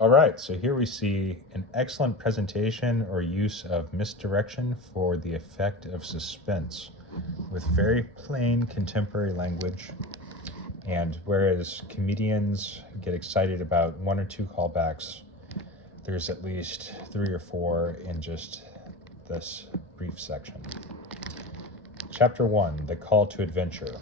All right, so here we see an excellent presentation or use of misdirection for the effect of suspense with very plain contemporary language. And whereas comedians get excited about one or two callbacks, there's at least 3 or 4 in just this brief section. Chapter 1, The Call to Adventure.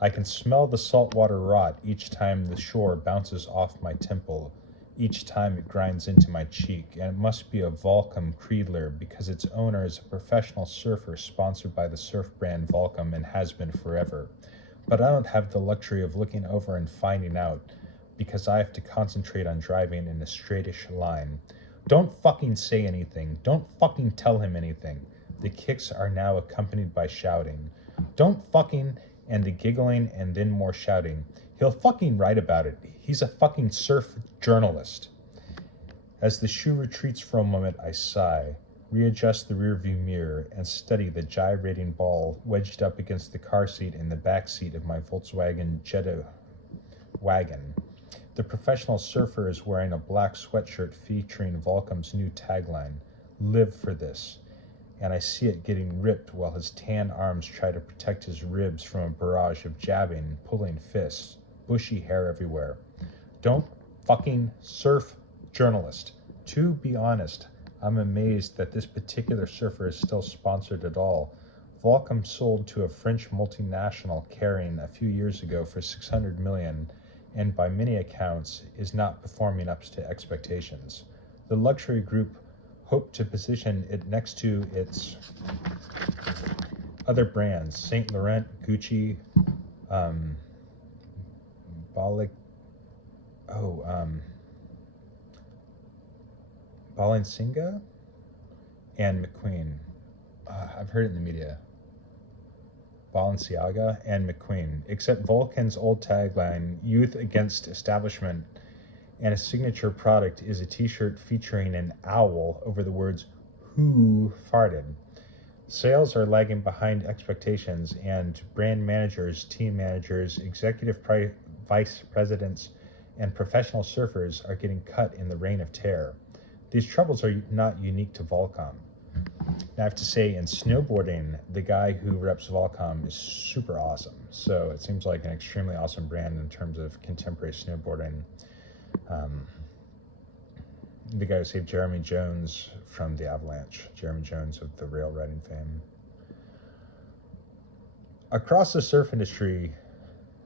I can smell the saltwater rot each time the shore bounces off my temple, each time it grinds into my cheek, and it must be a Volcom Creedler because its owner is a professional surfer sponsored by the surf brand Volcom and has been forever. But I don't have the luxury of looking over and finding out because I have to concentrate on driving in a straightish line. Don't fucking say anything. Don't fucking tell him anything. The kicks are now accompanied by shouting. Don't fucking, and the giggling and then more shouting. He'll fucking write about it. He's a fucking surf journalist. As the shoe retreats for a moment, I sigh, readjust the rearview mirror, and study the gyrating ball wedged up against the car seat in the back seat of my Volkswagen Jetta wagon. The professional surfer is wearing a black sweatshirt featuring Volcom's new tagline, "Live for this," and I see it getting ripped while his tan arms try to protect his ribs from a barrage of jabbing, pulling fists, bushy hair everywhere. Don't fucking surf, journalist. To be honest, I'm amazed that this particular surfer is still sponsored at all. Volcom sold to a French multinational carrying a few years ago for 600 million, and by many accounts is not performing up to expectations. The luxury group hoped to position it next to its other brands, Saint Laurent, Gucci, Balenciaga, and McQueen. I've heard it in the media. Balenciaga and McQueen, except Vulcan's old tagline, "Youth Against Establishment," and a signature product is a t-shirt featuring an owl over the words, "Who farted?" Sales are lagging behind expectations, and brand managers, team managers, executive vice presidents, and professional surfers are getting cut in the reign of terror. These troubles are not unique to Volcom. I have to say, in snowboarding, the guy who reps Volcom is super awesome. So it seems like an extremely awesome brand in terms of contemporary snowboarding. The guy who saved Jeremy Jones from the avalanche, Jeremy Jones of the rail riding fame. Across the surf industry,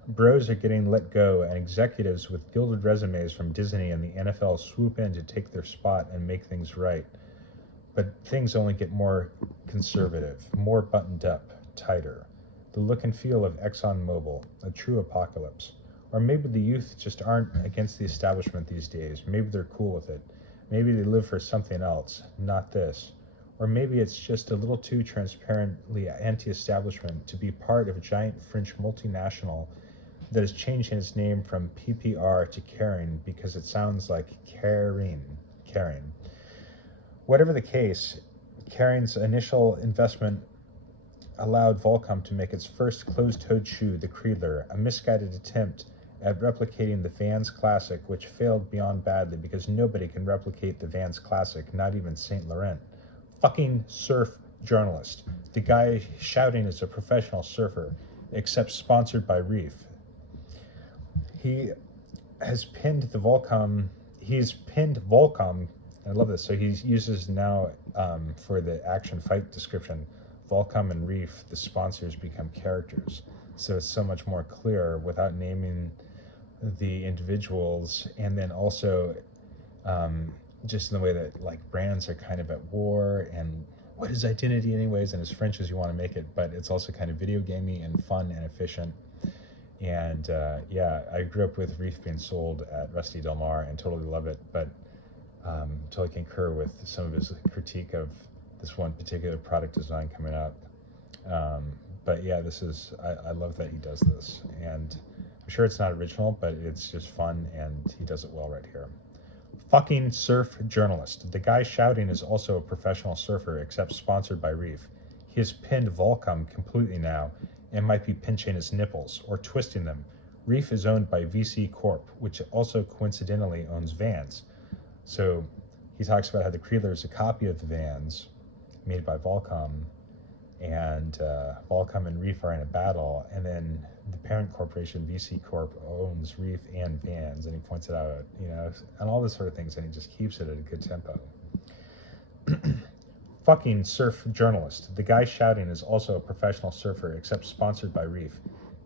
bros are getting let go, and executives with gilded resumes from Disney and the NFL swoop in to take their spot and make things right. But things only get more conservative, more buttoned up, tighter. The look and feel of ExxonMobil, a true apocalypse. Or maybe the youth just aren't against the establishment these days. Maybe they're cool with it. Maybe they live for something else, not this. Or maybe it's just a little too transparently anti-establishment to be part of a giant French multinational that is changing its name from PPR to Caring because it sounds like caring. Whatever the case, Caring's initial investment allowed Volcom to make its first closed-toed shoe, the Creedler, a misguided attempt at replicating the Vans Classic, which failed beyond badly because nobody can replicate the Vans Classic, not even Saint Laurent. Fucking surf journalist. The guy shouting is a professional surfer, except sponsored by Reef. He has pinned Volcom, I love this, so he uses now for the action fight description, Volcom and Reef, the sponsors become characters. So it's so much more clear without naming the individuals, and then also just in the way that like brands are kind of at war, and what is identity anyways, and as French as you want to make it, but it's also kind of video gamey and fun and efficient. And I grew up with Reef being sold at Rusty Del Mar and totally love it, but totally concur with some of his critique of this one particular product design coming up. But yeah, I love that he does this, and I'm sure it's not original, but it's just fun, and he does it well right here. Fucking surf journalist. The guy shouting is also a professional surfer, except sponsored by Reef. He has pinned Volcom completely now, and might be pinching his nipples, or twisting them. Reef is owned by VC Corp, which also coincidentally owns Vans. So he talks about how the Creedler is a copy of the Vans made by Volcom, and Volcom and Reef are in a battle, and then the parent corporation VC Corp owns Reef and Vans, and he points it out, and all this sort of things, and he just keeps it at a good tempo. Fucking surf journalist. The guy shouting is also a professional surfer, except sponsored by Reef.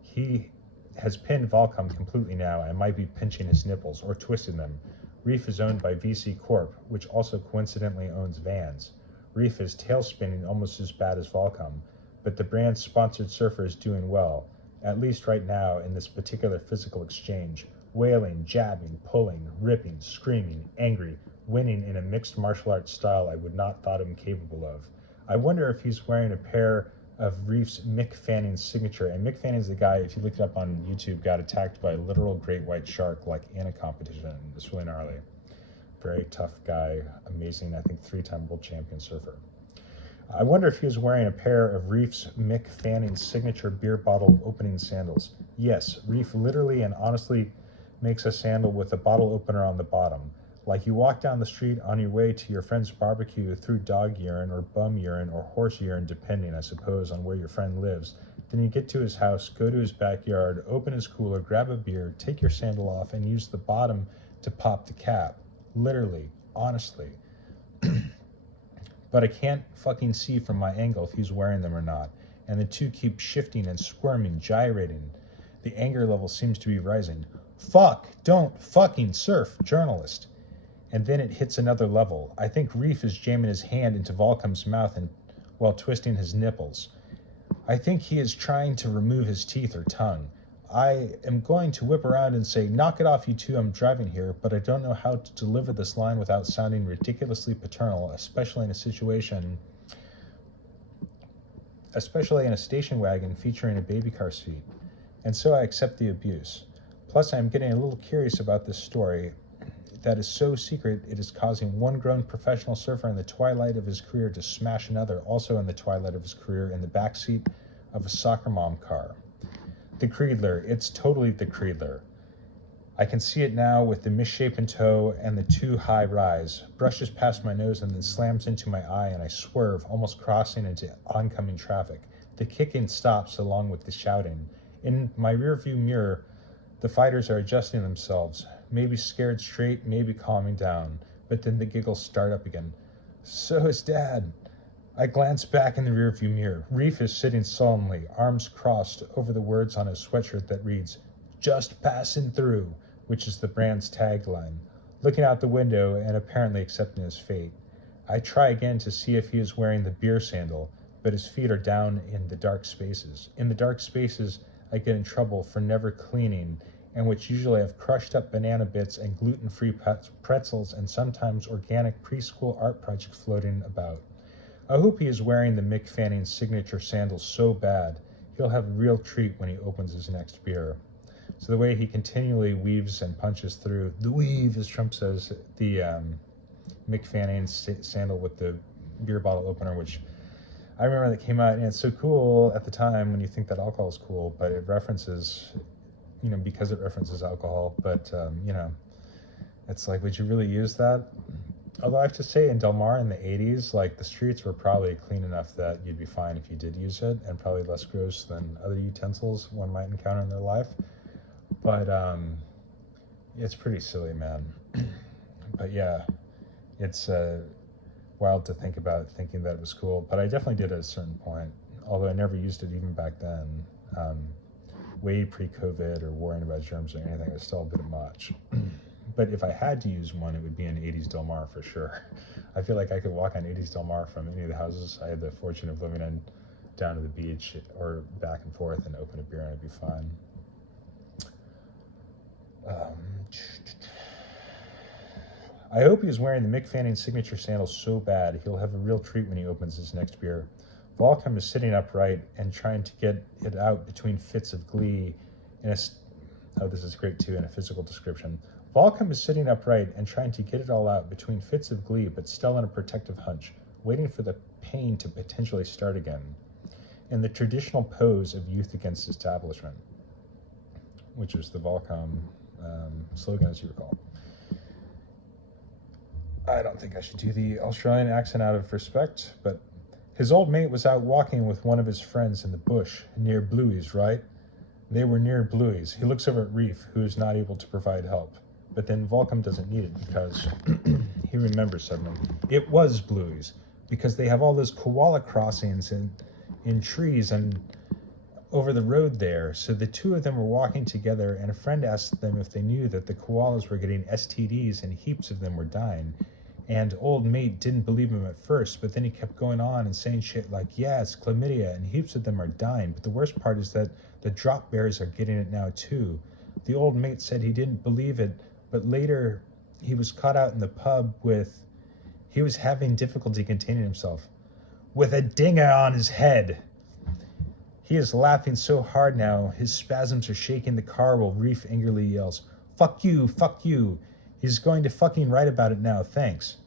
He has pinned Volcom completely now and might be pinching his nipples or twisting them. Reef is owned by VC Corp, which also coincidentally owns Vans. Reef is tail spinning almost as bad as Volcom, but the brand's sponsored surfer is doing well, at least right now in this particular physical exchange, wailing, jabbing, pulling, ripping, screaming, angry, winning in a mixed martial arts style I would not thought him capable of. I wonder if he's wearing a pair of Reef's Mick Fanning's signature, and Mick Fanning's the guy, if you look it up on YouTube, got attacked by a literal great white shark like in a competition. It's really gnarly. Very tough guy, amazing, I think 3-time world champion surfer. I wonder if he was wearing a pair of Reef's Mick Fanning's signature beer bottle opening sandals. Yes, Reef literally and honestly makes a sandal with a bottle opener on the bottom. Like you walk down the street on your way to your friend's barbecue through dog urine or bum urine or horse urine, depending, I suppose, on where your friend lives. Then you get to his house, go to his backyard, open his cooler, grab a beer, take your sandal off, and use the bottom to pop the cap. Literally, honestly. But I can't fucking see from my angle if he's wearing them or not. And the two keep shifting and squirming, gyrating. The anger level seems to be rising. Fuck, don't fucking surf, journalist. And then it hits another level. I think Reef is jamming his hand into Volcom's mouth and while twisting his nipples. I think he is trying to remove his teeth or tongue. I am going to whip around and say, knock it off, you two, I'm driving here, but I don't know how to deliver this line without sounding ridiculously paternal, especially in a station wagon featuring a baby car seat. And so I accept the abuse. Plus, I am getting a little curious about this story that is so secret it is causing one grown professional surfer in the twilight of his career to smash another, also in the twilight of his career, in the backseat of a soccer mom car. The Creedler, it's totally the Creedler. I can see it now with the misshapen toe and the too high rise. Brushes past my nose and then slams into my eye, and I swerve, almost crossing into oncoming traffic. The kicking stops along with the shouting. In my rearview mirror, the fighters are adjusting themselves, maybe scared straight, maybe calming down, but then the giggles start up again. So is Dad. I glance back in the rearview mirror. Reef is sitting sullenly, arms crossed over the words on his sweatshirt that reads, "Just passing through," which is the brand's tagline, looking out the window and apparently accepting his fate. I try again to see if he is wearing the beer sandal, but his feet are down in the dark spaces. In the dark spaces, I get in trouble for never cleaning, and which usually have crushed up banana bits and gluten-free pretzels and sometimes organic preschool art projects floating about. I hope he is wearing the Mick Fanning signature sandals so bad, he'll have a real treat when he opens his next beer. So the way he continually weaves and punches through, the weave, as Trump says, the Mick Fanning sandal with the beer bottle opener, which I remember that came out, and it's so cool at the time when you think that alcohol is cool, but it references, because it references alcohol, but, it's like, would you really use that? Although I have to say, in Del Mar in the 80s, like, the streets were probably clean enough that you'd be fine if you did use it, and probably less gross than other utensils one might encounter in their life. But it's pretty silly, man. But yeah, it's wild to think about, thinking that it was cool. But I definitely did at a certain point, although I never used it even back then. Way pre-COVID or worrying about germs or anything, it was still a bit much. But if I had to use one, it would be an 80s Del Mar for sure. I feel like I could walk on 80s Del Mar from any of the houses I had the fortune of living in down to the beach or back and forth and open a beer and I'd be fine. I hope he was wearing the Mick Fanning signature sandals so bad he'll have a real treat when he opens his next beer. Volcom is sitting upright and trying to get it out between fits of glee this is great too in a physical description. Volcom is sitting upright and trying to get it all out between fits of glee, but still in a protective hunch, waiting for the pain to potentially start again, in the traditional pose of youth against establishment, which was the Volcom slogan, as you recall. I don't think I should do the Australian accent out of respect, but his old mate was out walking with one of his friends in the bush near Bluey's, right? They were near Bluey's. He looks over at Reef, who is not able to provide help. But then Volcom doesn't need it because he remembers suddenly. It was Bluey's, because they have all those koala crossings in trees and over the road there. So the two of them were walking together, and a friend asked them if they knew that the koalas were getting STDs and heaps of them were dying. And old mate didn't believe him at first, but then he kept going on and saying shit like, yeah, it's chlamydia and heaps of them are dying. But the worst part is that the drop bears are getting it now too. The old mate said he didn't believe it, but later he was caught out in the pub he was having difficulty containing himself, with a dinger on his head. He is laughing so hard now, his spasms are shaking the car while Reef angrily yells, fuck you, fuck you. He's going to fucking write about it now, thanks.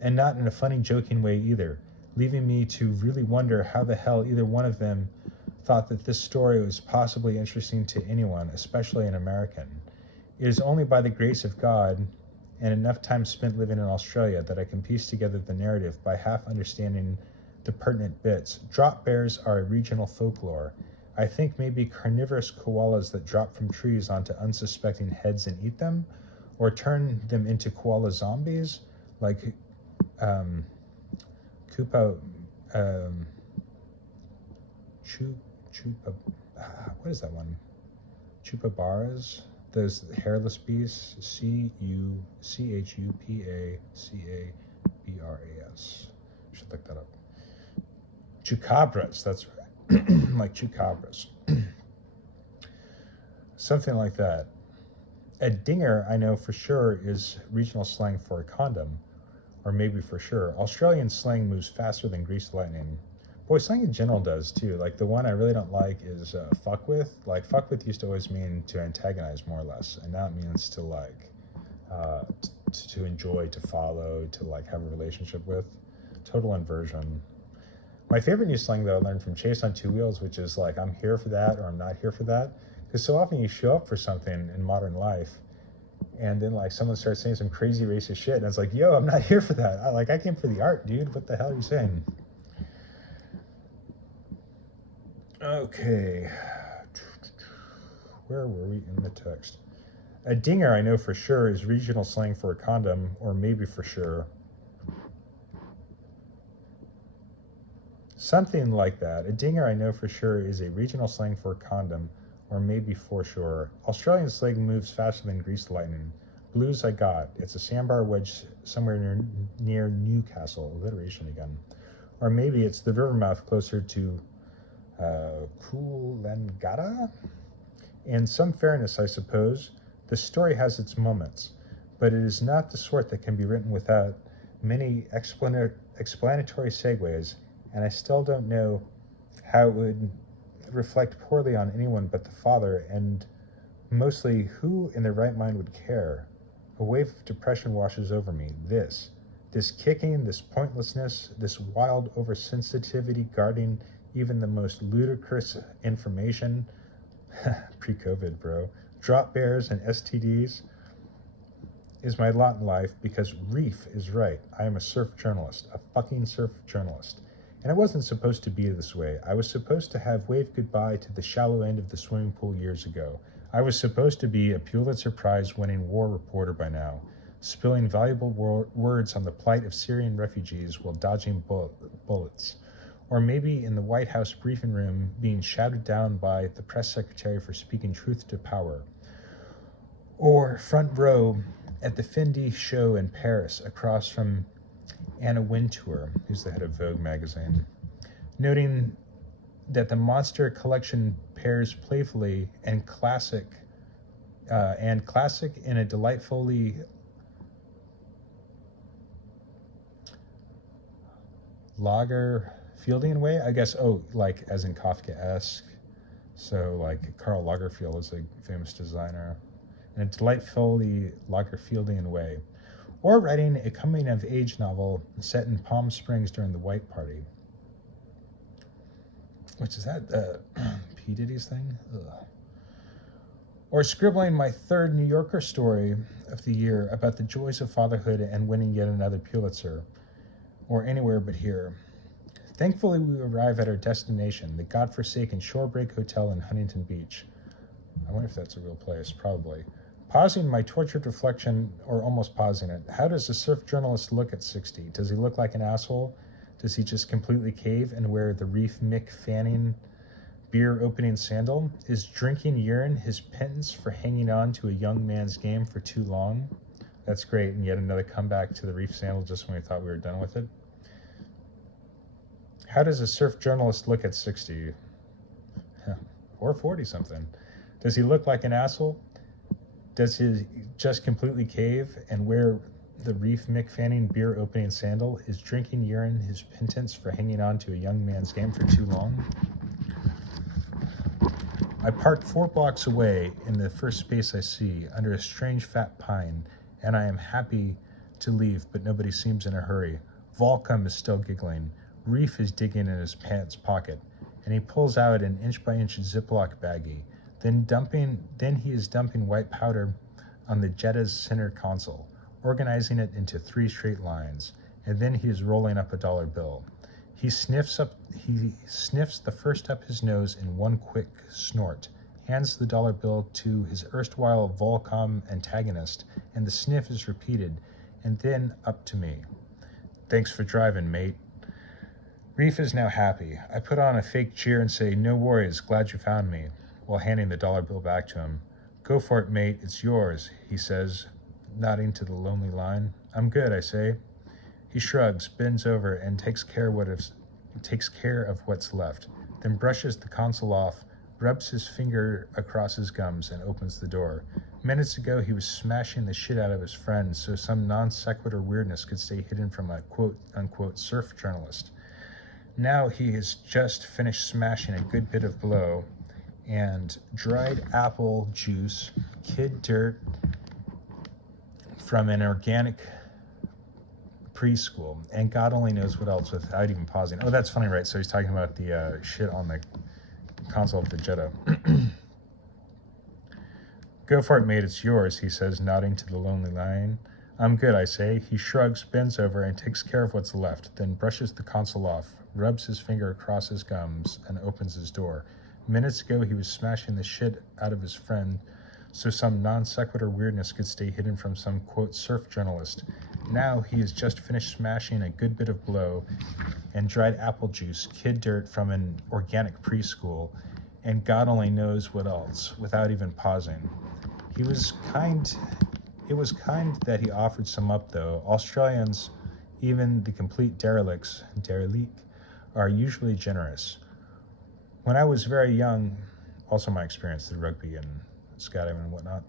And not in a funny, joking way either, leaving me to really wonder how the hell either one of them thought that this story was possibly interesting to anyone, especially an American. It is only by the grace of God and enough time spent living in Australia that I can piece together the narrative by half understanding the pertinent bits. Drop bears are a regional folklore. I think maybe carnivorous koalas that drop from trees onto unsuspecting heads and eat them, or turn them into koala zombies, like Koopa, what is that one? Chupabaras, those hairless beasts, Chupacabaras. Should look that up. Chupacabras, that's right. Like chupacabras. Something like that. A dinger, I know for sure, is regional slang for a condom, or maybe for sure. Australian slang moves faster than greased lightning. Boy, slang in general does too. Like the one I really don't like is fuck with. Like fuck with used to always mean to antagonize more or less, and now it means to like to enjoy, to follow, to like have a relationship with. Total inversion. My favorite new slang that I learned from Chase on Two Wheels, which is like I'm here for that or I'm not here for that. Because so often you show up for something in modern life, and then like someone starts saying some crazy racist shit, and it's like, yo, I'm not here for that. I came for the art, dude. What the hell are you saying? Okay. Where were we in the text? A dinger, I know for sure, is regional slang for a condom, or maybe for sure. Something like that. A dinger, I know for sure, is a regional slang for a condom, or maybe for sure. Australian slang moves faster than greased lightning. Blues I got. It's a sandbar wedge somewhere near Newcastle. Alliteration again. Or maybe it's the river mouth closer to Coolangatta. In some fairness, I suppose, the story has its moments, but it is not the sort that can be written without many explanatory segues, and I still don't know how it would reflect poorly on anyone but the father, and mostly who in their right mind would care. A wave of depression washes over me. This kicking, this pointlessness, this wild oversensitivity guarding even the most ludicrous information. Pre-COVID, bro. Drop bears and STDs is my lot in life because Reef is right. I am a surf journalist, a fucking surf journalist. And I wasn't supposed to be this way. I was supposed to have waved goodbye to the shallow end of the swimming pool years ago. I was supposed to be a Pulitzer Prize winning war reporter by now, spilling valuable words on the plight of Syrian refugees while dodging bullets. Or maybe in the White House briefing room being shouted down by the press secretary for speaking truth to power. Or front row at the Fendi show in Paris across from Anna Wintour, who's the head of Vogue magazine, noting that the monster collection pairs playfully and classic in a delightfully Lagerfeldian way, I guess. Oh, like as in Kafkaesque. So like Karl Lagerfeld is a famous designer, in a delightfully Lagerfeldian way. Or writing a coming-of-age novel set in Palm Springs during the White Party. Which is that P. Diddy's thing? Ugh. Or scribbling my third New Yorker story of the year about the joys of fatherhood and winning yet another Pulitzer. Or anywhere but here. Thankfully, we arrive at our destination, the godforsaken Shorebreak Hotel in Huntington Beach. I wonder if that's a real place, probably. Pausing my tortured reflection, or almost pausing it, how does a surf journalist look at 60? Does he look like an asshole? Does he just completely cave and wear the Reef Mick Fanning beer opening sandal? Is drinking urine his penance for hanging on to a young man's game for too long? That's great, and yet another comeback to the Reef sandal just when we thought we were done with it. How does a surf journalist look at 60? Or 40-something? Does he look like an asshole? Does he just completely cave and wear the Reef Mick Fanning beer opening sandal? Is drinking urine his penance for hanging on to a young man's game for too long? I park 4 blocks away in the first space I see, under a strange fat pine, and I am happy to leave, but nobody seems in a hurry. Volcom is still giggling. Reef is digging in his pants pocket, and he pulls out an inch-by-inch Ziploc baggie. Then he is dumping white powder on the Jetta's center console, organizing it into 3 straight lines, and then he is rolling up a dollar bill. He sniffs the first up his nose in one quick snort, hands the dollar bill to his erstwhile Volcom antagonist, and the sniff is repeated, and then up to me. Thanks for driving, mate. Reef is now happy. I put on a fake cheer and say, no worries, glad you found me, while handing the dollar bill back to him. Go for it, mate, it's yours, he says, nodding to the lonely line. I'm good, I say. He shrugs, bends over, and takes care of what's left, then brushes the console off, rubs his finger across his gums, and opens the door. Minutes ago, he was smashing the shit out of his friend so some non-sequitur weirdness could stay hidden from a quote-unquote surf journalist. Now he has just finished smashing a good bit of blow, and dried apple juice, kid dirt from an organic preschool, and God only knows what else without even pausing. Oh, that's funny, right? So he's talking about the shit on the console of the Jetta. Go for it, mate, it's yours, he says, nodding to the lonely line. I'm good, I say. He shrugs, bends over, and takes care of what's left, then brushes the console off, rubs his finger across his gums, and opens his door. Minutes ago, he was smashing the shit out of his friend so some non-sequitur weirdness could stay hidden from some, quote, surf journalist. Now he has just finished smashing a good bit of blow and dried apple juice, kid dirt from an organic preschool, and God only knows what else, without even pausing. It was kind that he offered some up, though. Australians, even the complete derelict, are usually generous. When I was very young, also my experience with rugby and skydiving and whatnot,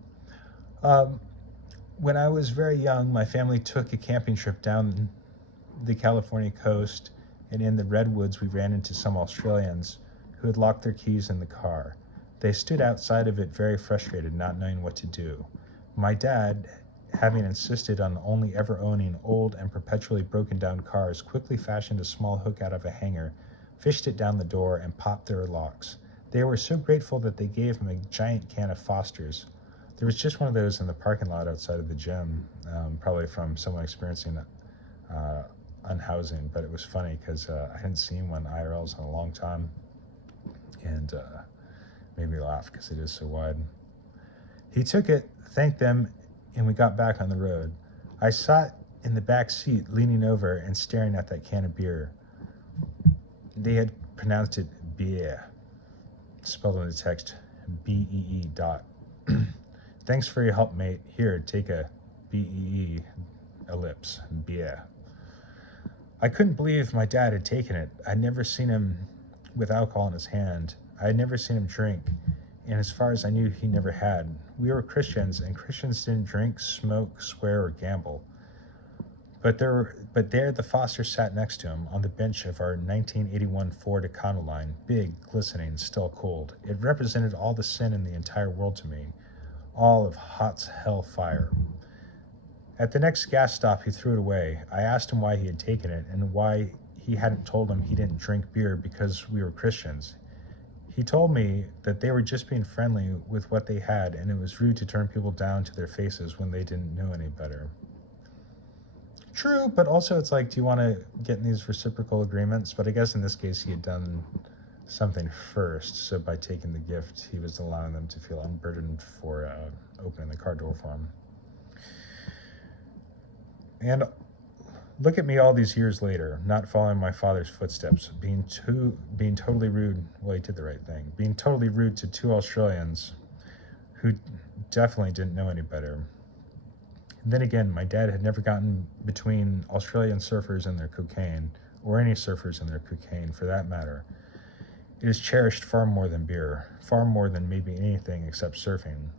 when I was very young, my family took a camping trip down the California coast, and in the redwoods we ran into some Australians who had locked their keys in the car. They stood outside of it very frustrated, not knowing what to do. My dad, having insisted on only ever owning old and perpetually broken down cars, quickly fashioned a small hook out of a hanger, fished it down the door, and popped their locks. They were so grateful that they gave him a giant can of Foster's. There was just one of those in the parking lot outside of the gym, probably from someone experiencing unhousing, but it was funny because I hadn't seen one IRLs in a long time, and made me laugh because it is so wide. He took it, thanked them, and we got back on the road. I sat in the back seat, leaning over and staring at that can of beer. They had pronounced it beer, spelled in the text B-E-E dot. Thanks for your help, mate. Here, take a B-E-E ellipse, beer. I couldn't believe my dad had taken it. I'd never seen him with alcohol in his hand. I had never seen him drink, and as far as I knew, he never had. We were Christians, and Christians didn't drink, smoke, swear, or gamble. But there the Foster sat next to him on the bench of our 1981 Ford Econoline, big, glistening, still cold. It represented all the sin in the entire world to me, all of hot's hell fire. At the next gas stop, he threw it away. I asked him why he had taken it and why he hadn't told him he didn't drink beer because we were Christians. He told me that they were just being friendly with what they had, and it was rude to turn people down to their faces when they didn't know any better. True, but also it's like, do you want to get in these reciprocal agreements? But I guess in this case he had done something first, so by taking the gift, he was allowing them to feel unburdened for opening the car door for him. And look at me all these years later, not following my father's footsteps, being totally rude. Well, he did the right thing. Being totally rude to two Australians who definitely didn't know any better. And then again, my dad had never gotten between Australian surfers and their cocaine, or any surfers and their cocaine for that matter. It is cherished far more than beer, far more than maybe anything except surfing.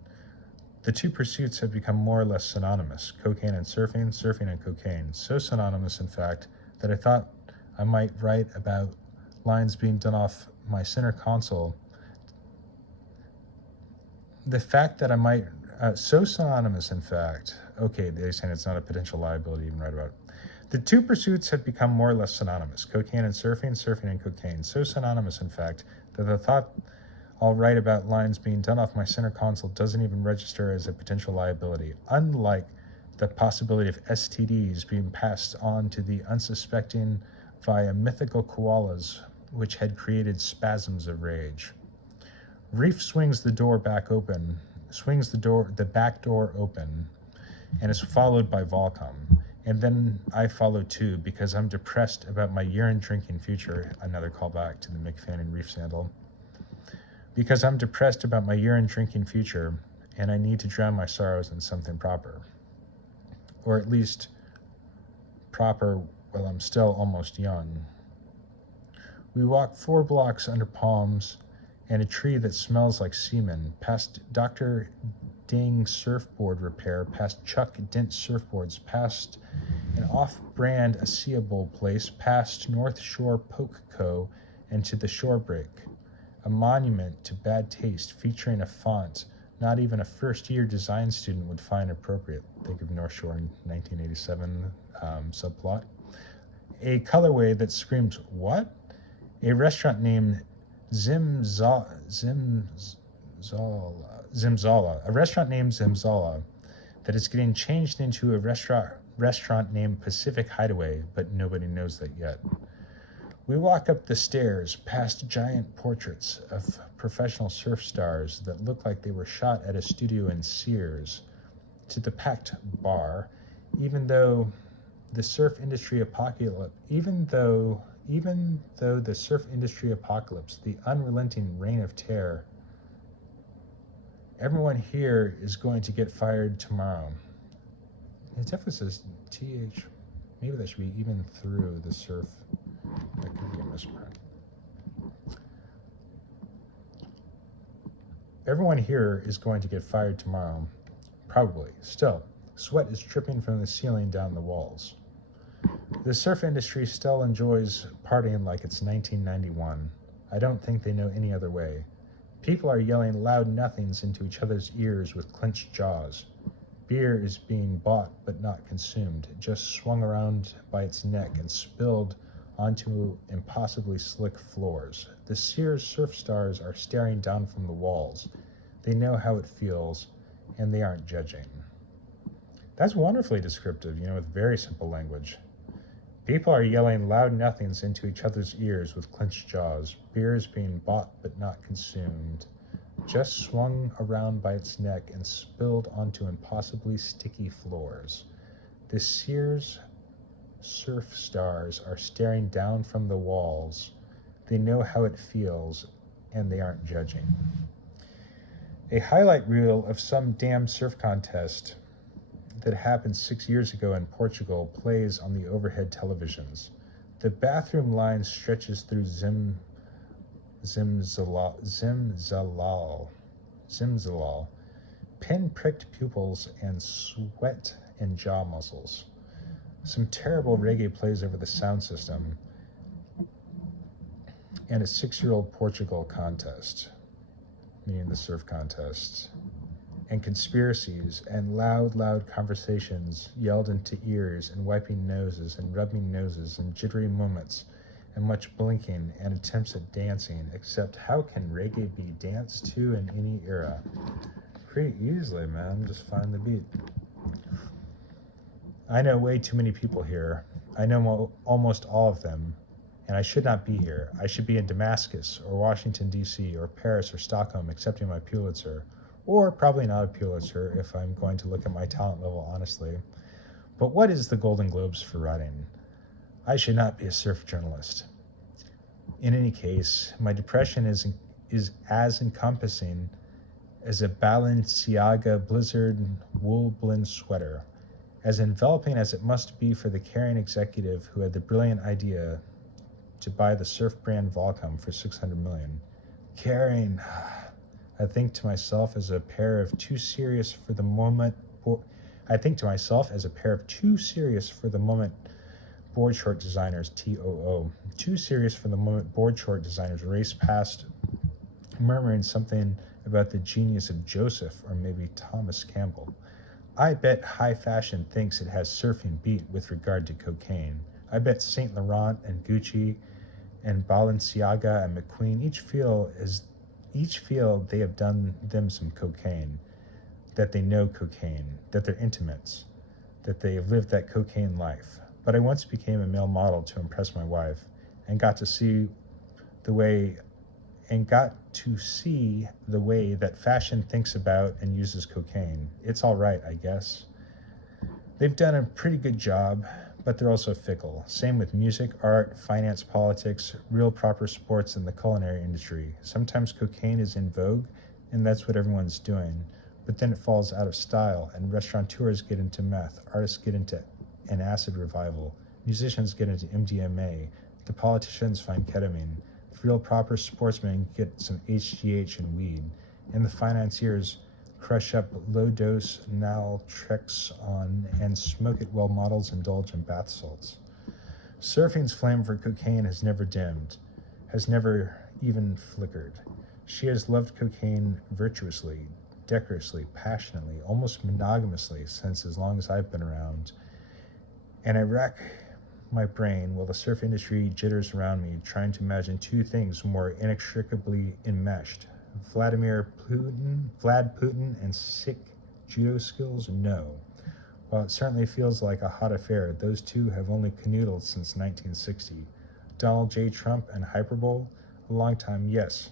The two pursuits have become more or less synonymous, cocaine and surfing, surfing and cocaine. So synonymous, in fact, that I thought I might write about lines being done off my center console. The fact that I might, so synonymous, in fact, okay, they're saying it's not a potential liability to even write about. The two pursuits have become more or less synonymous, cocaine and surfing, surfing and cocaine. So synonymous, in fact, that I thought I'll write about lines being done off my center console doesn't even register as a potential liability, unlike the possibility of STDs being passed on to the unsuspecting via mythical koalas, which had created spasms of rage. Reef swings the back door open, and is followed by Volcom. And then I follow too, because I'm depressed about my urine drinking future. Another callback to the McFadden Reef sandal. Because I'm depressed about my urine drinking future, and I need to drown my sorrows in something proper. Or at least proper while I'm still almost young. We walk 4 blocks under palms and a tree that smells like semen, past Dr. Ding surfboard repair, past Chuck Dent surfboards, past an off-brand Asiable place, past North Shore Poke Co., and to the Shore Break. A monument to bad taste featuring a font not even a first-year design student would find appropriate. Think of North Shore in 1987 subplot. A colorway that screams, what? A restaurant named Zimzala. A restaurant named Zimzala that is getting changed into a restaurant named Pacific Hideaway, but nobody knows that yet. We walk up the stairs past giant portraits of professional surf stars that look like they were shot at a studio in Sears, to the packed bar, even though the surf industry apocalypse, the unrelenting reign of terror, everyone here is going to get fired tomorrow. It definitely says TH. Maybe that should be even through the surf. That could be a misprint. Everyone here is going to get fired tomorrow. Probably. Still, sweat is dripping from the ceiling down the walls. The surf industry still enjoys partying like it's 1991. I don't think they know any other way. People are yelling loud nothings into each other's ears with clenched jaws. Beer is being bought but not consumed, just swung around by its neck and spilled onto impossibly slick floors. The Sears surf stars are staring down from the walls. They know how it feels, and they aren't judging. That's wonderfully descriptive, with very simple language. People are yelling loud nothings into each other's ears with clenched jaws. Beer is being bought but not consumed, just swung around by its neck and spilled onto impossibly sticky floors. The Sears surf stars are staring down from the walls. They know how it feels, and they aren't judging. A highlight reel of some damn surf contest that happened 6 years ago in Portugal plays on the overhead televisions. The bathroom line stretches through Zimzalal, pin-pricked pupils and sweat and jaw muscles. Some terrible reggae plays over the sound system, and a 6-year-old Portugal contest, meaning the surf contest, and conspiracies and loud conversations yelled into ears and wiping noses and rubbing noses and jittery moments and much blinking and attempts at dancing, except how can reggae be danced to in any era? Pretty easily, man. Just find the beat. I know way too many people here. I know almost all of them, and I should not be here. I should be in Damascus or Washington, D.C., or Paris or Stockholm accepting my Pulitzer, or probably not a Pulitzer if I'm going to look at my talent level honestly. But what is the Golden Globes for writing? I should not be a surf journalist. In any case, my depression is as encompassing as a Balenciaga Blizzard wool blend sweater, as enveloping as it must be for the caring executive who had the brilliant idea to buy the surf brand Volcom for $600 million. Caring, I think to myself as a pair of too serious for the moment board short designers, TOO. Too serious for the moment board short designers race past, murmuring something about the genius of Joseph or maybe Thomas Campbell. I bet high fashion thinks it has surfing beat with regard to cocaine. I bet Saint Laurent and Gucci and Balenciaga and McQueen each feel they have done them some cocaine, that they know cocaine, that they're intimates, that they have lived that cocaine life. But I once became a male model to impress my wife and got to see the way that fashion thinks about and uses cocaine. It's all right, I guess. They've done a pretty good job, but they're also fickle. Same with music, art, finance, politics, real proper sports, and the culinary industry. Sometimes cocaine is in vogue, and that's what everyone's doing. But then it falls out of style, and restaurateurs get into meth, artists get into an acid revival, musicians get into MDMA, the politicians find ketamine, the real proper sportsmen get some HGH and weed, and the financiers crush up low-dose naltrexone and smoke it while models indulge in bath salts. Surfing's flame for cocaine has never dimmed, has never even flickered. She has loved cocaine virtuously, decorously, passionately, almost monogamously since as long as I've been around. And I rack my brain while the surf industry jitters around me, trying to imagine two things more inextricably enmeshed. Vlad Putin and sick judo skills? No. While it certainly feels like a hot affair, those two have only canoodled since 1960. Donald J. Trump and hyperbole? A long time, yes.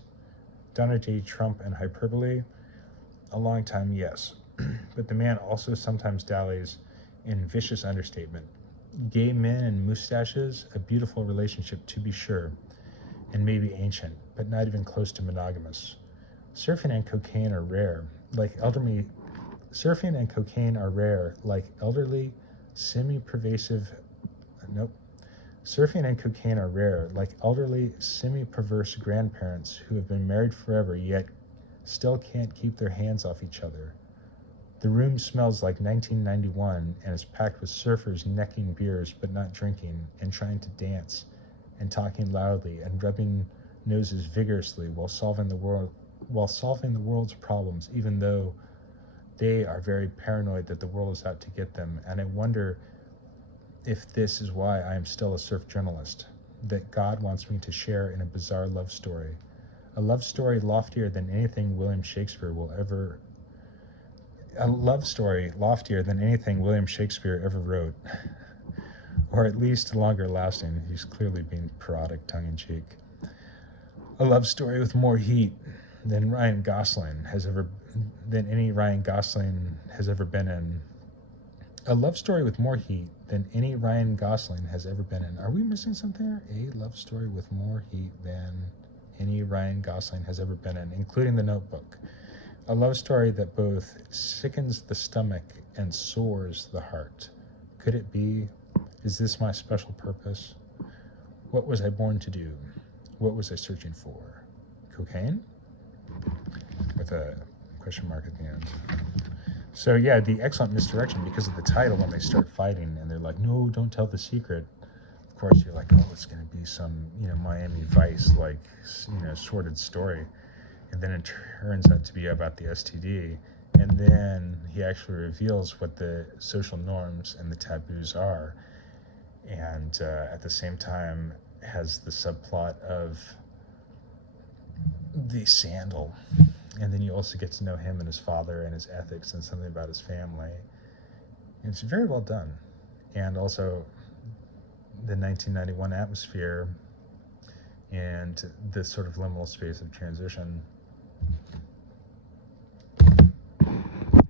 Donald J. Trump and hyperbole? A long time, yes. But the man also sometimes dallies in vicious understatement. Gay men and mustaches, a beautiful relationship to be sure, and maybe ancient, but not even close to monogamous. Surfing and cocaine are rare, like elderly, semi-perverse grandparents who have been married forever yet still can't keep their hands off each other. The room smells like 1991 and is packed with surfers necking beers but not drinking and trying to dance and talking loudly and rubbing noses vigorously while solving the world's problems, even though they are very paranoid that the world is out to get them. And I wonder if this is why I am still a surf journalist, that God wants me to share in a bizarre love story. A love story loftier than anything William Shakespeare ever wrote, or at least longer lasting. He's clearly being parodic, tongue-in-cheek. A love story with more heat than any Ryan Gosling has ever been in. A love story with more heat than any Ryan Gosling has ever been in. Are we missing something there? A love story with more heat than any Ryan Gosling has ever been in, including The Notebook. A love story that both sickens the stomach and soars the heart. Could it be? Is this my special purpose? What was I born to do? What was I searching for? Cocaine? With a question mark at the end. So yeah, the excellent misdirection, because of the title, when they start fighting and they're like, no, don't tell the secret. Of course, you're like, oh, it's going to be some, Miami Vice, sordid story. And then it turns out to be about the STD. And then he actually reveals what the social norms and the taboos are. And at the same time, has the subplot of the sandal, and then you also get to know him and his father and his ethics and something about his family. It's very well done. And also the 1991 atmosphere and this sort of liminal space of transition